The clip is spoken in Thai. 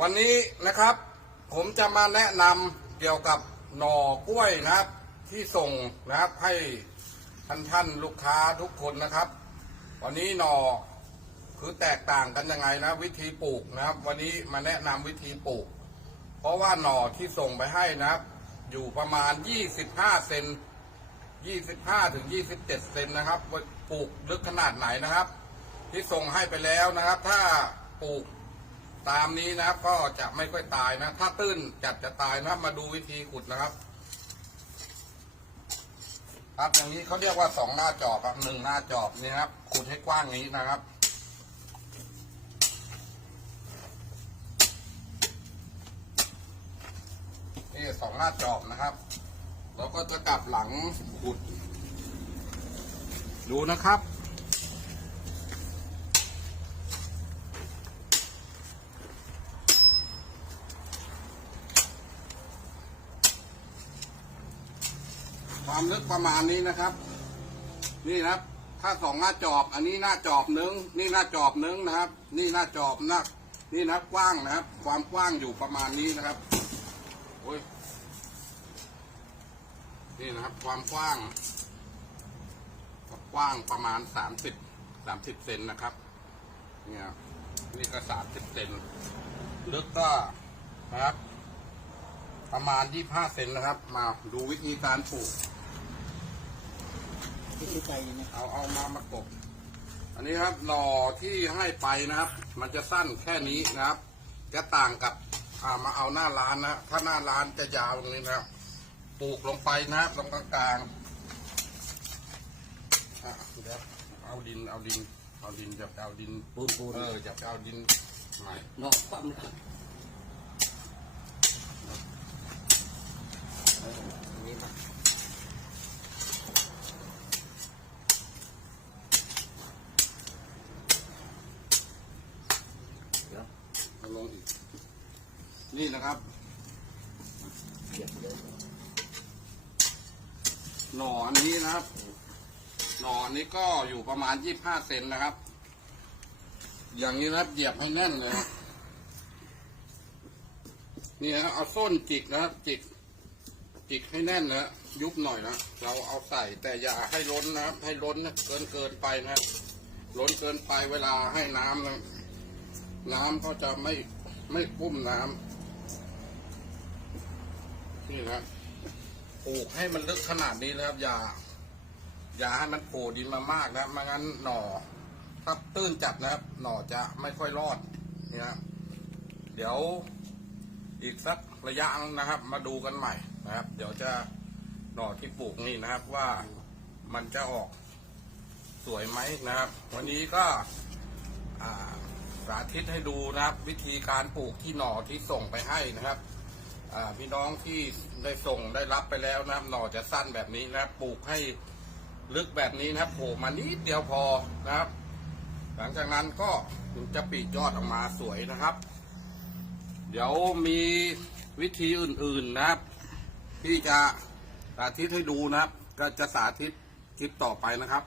วันนี้นะครับผมจะมาแนะนำเกี่ยวกับหน่อกล้วยนะครับ ที่ส่งนะครับให้ท่านท่านลูกค้าทุกคนนะครับ วันนี้หน่อคือแตกต่างกันยังไงนะ วิธีปลูกนะครับ วันนี้มาแนะนำวิธีปลูก เพราะว่าหน่อที่ส่งไปให้นะครับ อยู่ประมาณ 25 เซน25ถึง27 เซนนะครับปลูกลึกขนาดไหนนะครับ ที่ส่งให้ไปแล้วนะครับ ถ้าปลูก ตามนี้นะครับก็จะไม่ค่อยตายนะ ถ้าตื้นจัดจะตายนะครับ มาดูวิธีขุดนะครับครับอย่างนี้เขาเรียกว่าสองหน้าจอบครับหนึ่งหน้าจอบนี่ครับขุดให้กว้างนี้นะครับ นี่สองหน้าจอบนะครับแล้วก็จะกลับหลังขุด ดูนะครับ ความลึกประมาณนี้นะครับ นี่นะครับ ถ้าสองหน้าจอบ อันนี้หน้าจอบหนึงนี่หน้าจอบหนึงนะครับ นี่หน้าจอบน้านี่นะครับกว้างนะครับ ความกว้างอยู่ประมาณนี้นะครับโอ้ยนี่นะครับ ความกว้าง กว้างประมาณสามสิบสามสิบเซนนะครับ เนี่ยนี่ก็สามสิบเซนลึกก็นะครับ ประมาณยี่ห้าเซนนะครับ มาดูวิธีการปลูก ที่ไปนะเอาเอามามากบอันนี้ครับหน่อที่ให้ไปนะครับ มันจะสั้นแค่นี้นะครับ จะต่างกับอ่ามาเอาหน้าร้านนะถ้าหน้าร้านจะยาวตรงนี้นะครับปลูกลงไปนะครับตรงกลางๆอะเดี๋ยวเอาดินเอาดิน เอาดินจะเอาดินปูนปูนเออจะเอาดินใหม่ เนาะความรักนี่นะ เอา ลงอีก นี่นะครับ หนอนนี้นะครับ หนอนนี้ก็อยู่ประมาณยี่ห้าเซนนะครับ อย่างนี้นะครับเหยียบให้แน่นเลยนะนี่นะครับเอาส้นจิกนะครับจิกจิกให้แน่นนะยุบหน่อยนะเราเอาใส่แต่อย่าให้ล้นนะครับ ให้ล้นนะเกินเกินไปนะครับล้นเกินไปเวลาให้น้ำนะ น้ำก็จะไม่ไม่ปุ้มน้ำนี่นะปลูกให้มันลึกขนาดนี้นะครับ อย่า อย่าให้มันโผล่ดินมามากนะไม่งั้นหน่อถ้าตื้นจัดนะครับ หน่อจะไม่ค่อยรอดเนี่ยนะเดี๋ยวอีกสักระยะนึงนะครับ มาดูกันใหม่นะครับ เดี๋ยวจะหน่อที่ปลูกนี่นะครับว่ามันจะออกสวยไหมนะครับ วันนี้ก็อ่า สาธิตให้ดูนะครับ วิธีการปลูกที่หน่อที่ส่งไปให้นะครับพี่น้องที่ได้ส่งได้รับไปแล้วนะครับหน่อจะสั้นแบบนี้นะครับปลูกให้ลึกแบบนี้นะครับโผล่มานิดเดียวพอนะครับ หลังจากนั้นก็จะปีกยอดออกมาสวยนะครับ เดี๋ยวมีวิธีอื่นๆนะครับ ที่จะสาธิตให้ดูนะครับ ก็จะสาธิตคลิปต่อไปนะครับ